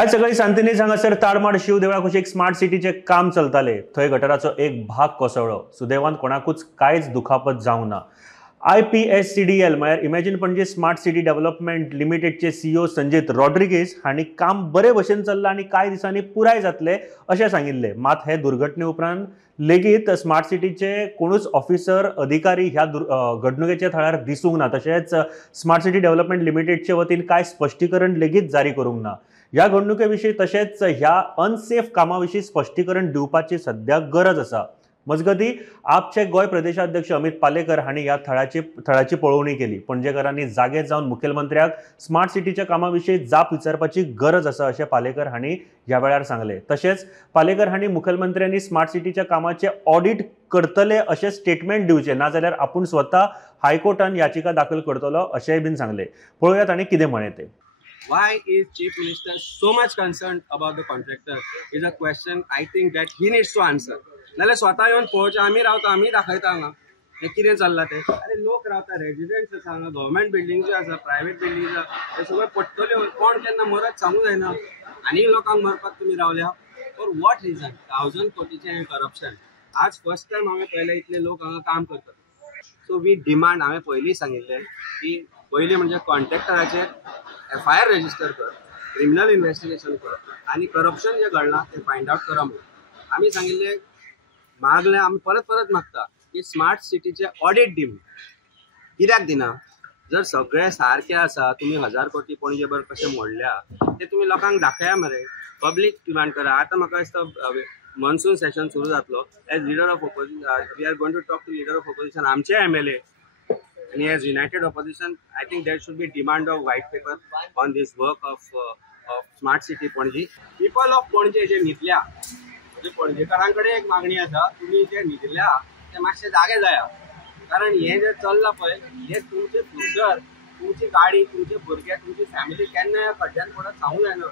आज सकाळी सांतिनेज हांगासर ताडमाड शिव देवळा कुशीक स्मार्ट सिटीचे काम चलताले। थंय गटराचो एक भाग कोसळ्ळो। सुदैवान कोणाकूच कांयच दुखापत जावंक ना। IPSCDL म्हळ्यार imagine Panaji smart city development लिमिटेडचे CEO संजीत रॉड्रिगीस हांणी काम बरे भशेन चल्लां आनी कांय दिसांनी पुराय जातले अशें सांगिल्लें। मात हे दुर्घटने उपरांत लेगीत स्मार्ट सिटीचे कोणूच ऑफिसर अधिकारी ह्या घडणुकेच्या थळार दिसूंक ना। तशेंच स्मार्ट सिटी डेव्हलपमेंट लिमिटेडचे वतीन कांय स्पश्टीकरण लेगीत जारी करूंक ना। ह्या घडणुके विशीं तशेंच ह्या अनसेफ कामा विशीं स्पश्टीकरण दिवपाची सध्या गरज आसा। मजगतीं आपचे गोंय प्रदेशाध्यक्ष अमित पालेकर हांणी ह्या थळाची पळोवणी केली। पणजेकारांनी जागे जावन मुखेलमंत्र्याक स्मार्ट सिटीच्या कामा विशीं जाप विचारपाची गरज आसा अशें पालेकर हांणी ह्या वेळार सांगलें। तशेंच पालेकर हांणी मुखेलमंत्र्यांनी स्मार्ट सिटीच्या कामाचे ऑडिट करतले अशें स्टेटमेंट दिवचें, नाजाल्यार आपूण स्वता हायकोर्टान याचिका दाखल करतलो अशेंय बीन सांगलें। पळोवया तांणी कितें म्हळें तें। Why is Chief Minister so much concerned about the contractor is a question I think that he needs to answer. नाल्यार स्वता येवन पळोवचें, आमी रावता, आमी दाखयता हांगा हें कितें चल्लां तें। अरे लोक रावता, रेजिडेंट्स आसा हांगा, गव्हर्मेंट बिल्डिंग्स आसा, प्रायवेट बिल्डिंग्स आसा, हे सगळे पडटल्यो। कोण केन्ना मरत सांगूंक जायना। आनी लोकांक मरपाक तुमी रावल्या फॉर वॉट रिजन? 1000 कोटीचें हें करप्शन। आज फर्स्ट टायम हांवें पळयलें इतले लोक हांगा काम करतात। सो वी डिमांड, हांवें पयलीं सांगिल्लें की पयलीं म्हणजे कॉन्ट्रॅक्टराचेर FIR रजिस्टर कर, क्रिमिनल इन्व्हेस्टिगेशन कर आनी करप्शन जें घडलां तें फायंड आउट करा म्हणून आमी सांगिल्लें। मागलें, आमी परत परत मागता की स्मार्ट सिटीचे ऑडिट दी। कित्याक दिना? जर सगळें सारकें आसा, तुमी 1000 कोटी पणजेभर कशें मोडल्या तें तुमी लोकांक दाखया मरे। पब्लीक डिमांड करा। आतां म्हाका दिसता मॉन्सून सेशन सुरू जातलो। As leader of opposition we are going to talk to leader of opposition, आमचे MLA, and as united opposition I think there should be demand of white paper on this work of smart city Panaji. People of Panaji जे न्हिदल्या, म्हणजे पणजेकारांकडे एक मागणी आसा, तुम्ही जे न्हिदल्या ते मातशे जागे जाया। कारण हे जे चल्लां पळय हे तुमचे फ्युचर, तुमची गाडी, तुमचे भुरगे, तुमची फॅमिली केन्ना ह्या खड्ड्यान पडत सांगूंक जायना।